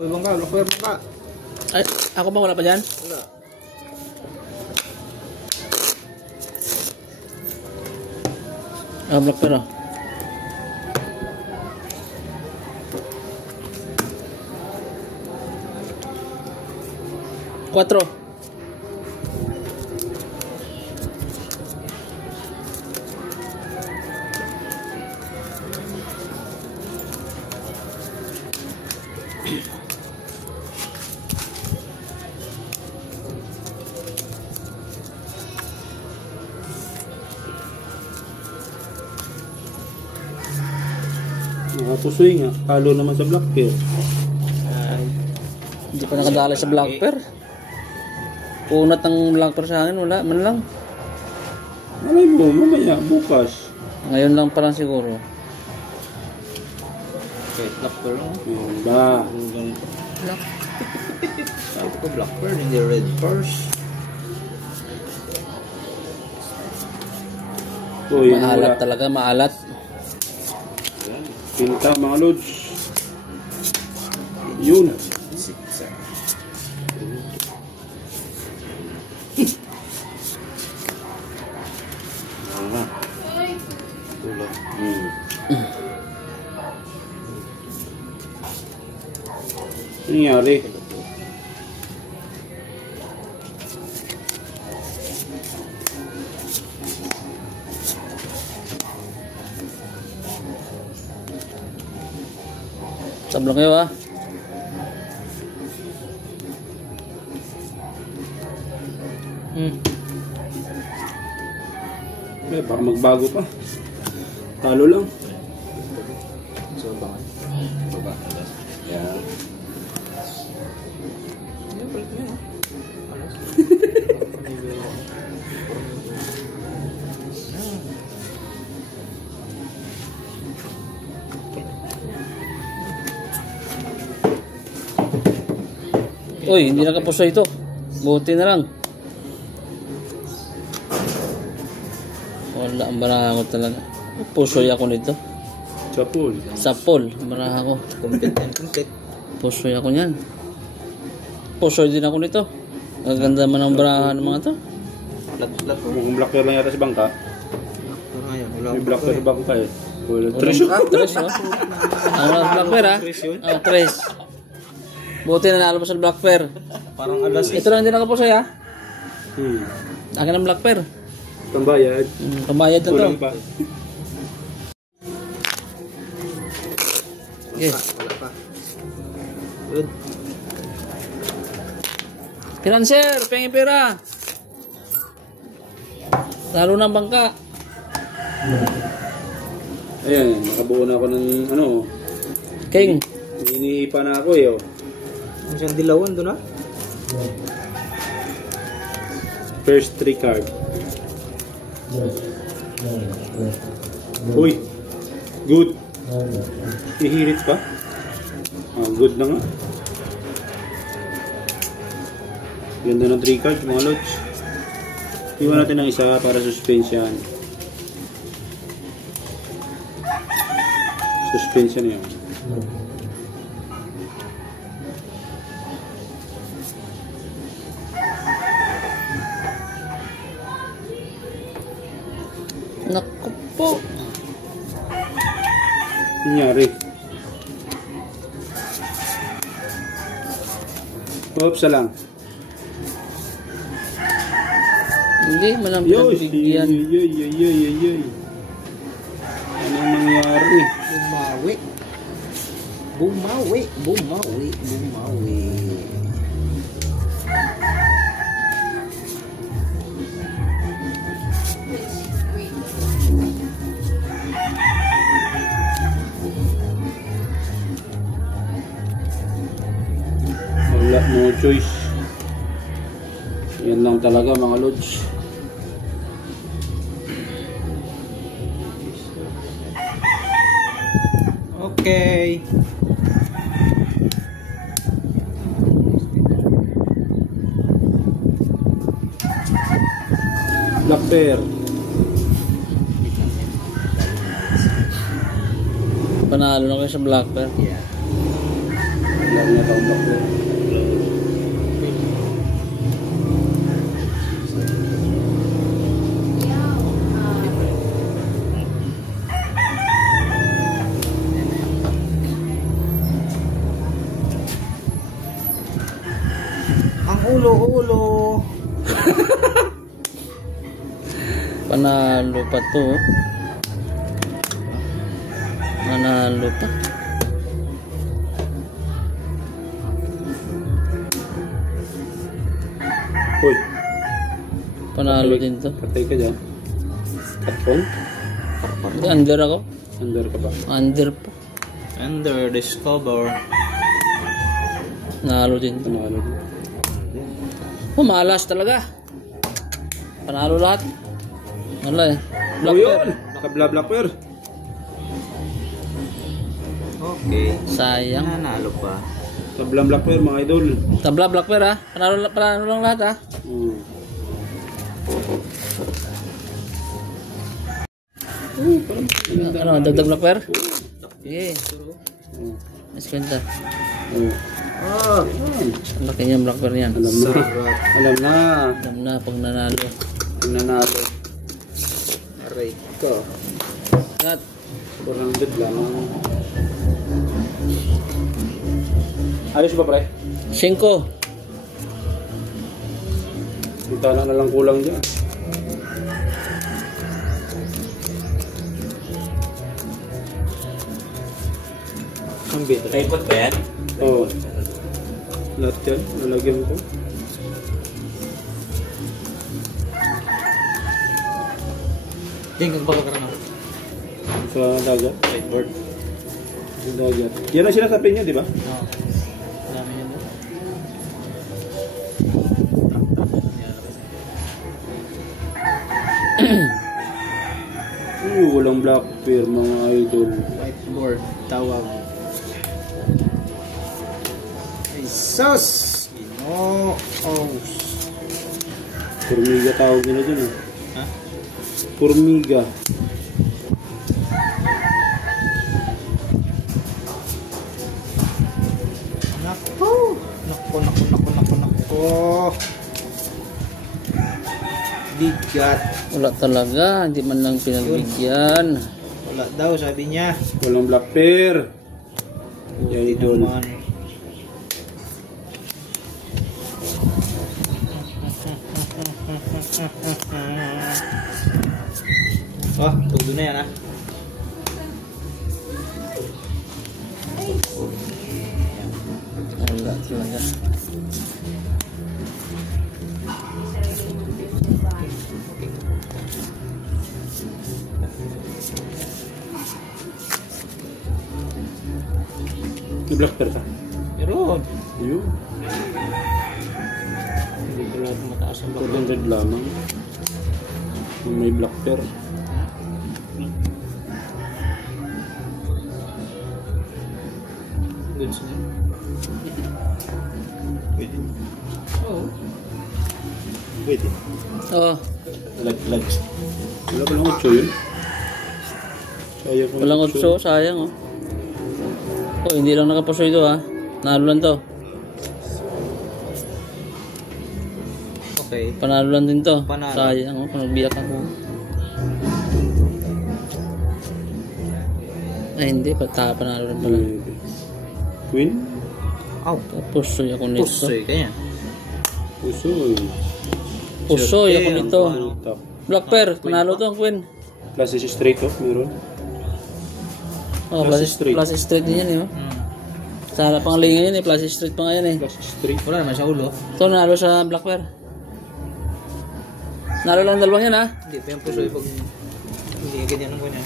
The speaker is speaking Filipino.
Uy, bangka, locker bangka. Ay, ako ba wala pa dyan? Wala. Black pero. Cuatro. Nakapusoy nga. Talo naman sa black pair. Hindi pa nakadala sa black pair. Punat ng black pair sa akin, wala man lang. Malay mo, mamaya, bukas. Ngayon lang parang siguro. Okay, black pearl. Yun ba? Black. Sabi ko black pearl, hindi red pearls. So, yun Maalat wala. talaga, maalat. Pinta mga lods. Yun. Tulog. Ano nangyari? Sablong kayo ah. Eh, baka magbago pa. Talo lang. So, baka. Baba. Yan. Yan, balik mo yun. Uy, hindi nakapuso ito. Buti na lang. Wala, ang baraha ko talaga. Pusoy ako nito. Chapol. Sapol, baraha ko. Complete and complete. Pusoy ako niyan. Pusoy din ako nito. Ang ganda man ang baraha ng mga to. Flat. Mukhang black pair lang yata sa bangka. Parang ngayon, wala May akong black pair sa bangka eh. Wala. Tres, tres, oh. Ano ang black pair, ha? Ah, tres. Buti na nalo mo sa black pair. Parang alas. Ito lang din nakapusoy, ha? Hmm. Akin ang black pair. Tambayad. Pambayad na to. Kulang pa. Okay. Wala pa. Good. Financer, pengen pera. Lalo ng bangka. Ayan, nakabuo na ako ng ano. King. Iniipa na ako eh. Oh. Ang siyang dilawan doon, ha? First 3 card. Uy. Good. Hihirit pa. Ah, good na nga. Ganda ng 3 cards mga lods. Iwan natin ng isa para suspension. Suspension yan. Naku po. Nangyari. Oops, lang. Hindi, malang Yoy, pinagbigyan. yoy. Anong nangyari? Bumawi. Wala, no choice. Yan lang talaga mga lods. Okay. Black pair. Panalo na kayo sa black pair. Yeah. Wala Lagi na taong black pair. Ang ulo-ulo. Panalo pa to. Panalo pa. Uy, Panalo din to. patay ka dyan. Katpong? Under ako. Under ka ba? Under pa. Under discover. Nalo din to. Panalo. Oh, malas talaga. Panalo lahat. Wala eh. Black Oh, pair. yun! Kabla black pair. Okay. Sayang. Nanalo pa. Kabla black pair mga idol. Tabla black pair ha. Panalo lang lahat ha. Ano, dagdag black pair? Sige. Mas ganda. Ah, Ang laki niya black pair niyan. alam na. Alam na. Alam na pag nanalo. Nanalo. Aray ko. Lahat. 400 lang. Ayos ba pre? 5. Kita na lang kulang dyan. Ang bit. Tripod ba yan? Oo. Lahat yan. Nalagyan ko. Tingnan ba ka na? Sa dagat. Whiteboard. Sa dagat. Yan ang sinasabi niya, di ba? Oo. Dami yun. Walang black pair mga idol. Whiteboard. Tawag. Ay, sus! Ino. Oh. Formiga tawag nila dun eh. Ha? Formiga. Nako. Nako. Bigat. Wala talaga. Hindi man lang pinagbigyan. Wala daw, sabi niya. Walang black pair. Yan idol. Naman. Oh, tudo na yan ah. Wala talaga. May black pair ka. Meron. Yun. Hindi ko lahat mataas ang bakla. 400 lamang. Kung may black pair. Goods na yun. Pwede. Oo. Pwede. Oh, Lag. Wala pa lang 8 yun. Sayang kung walang 8. Sayang oh. Oh, hindi lang nakapuso ito ha. Nalo lang to. Okay. Panalo lang din to. Panalo. Sayang oh. Kung nagbiyak ako. Ay hindi. Panalo rin pala. Queen? Aw. Pusoy ako nito. Pusoy kanya. Pusoy. Pusoy ako nito. Top. Black pair. Panalo to ang queen. Plus is straight off. Meron. Oh, Plus plus straight din yan eh. Oh. Sa harap pang linga yan eh. Plus straight pa nga yan eh. Plus is straight. Wala naman sa ulo. Ito nanalo sa black pair. Nalo lang dalawang yan ha. Hindi pa yung pusoy pag hindi ganyan ang kanya.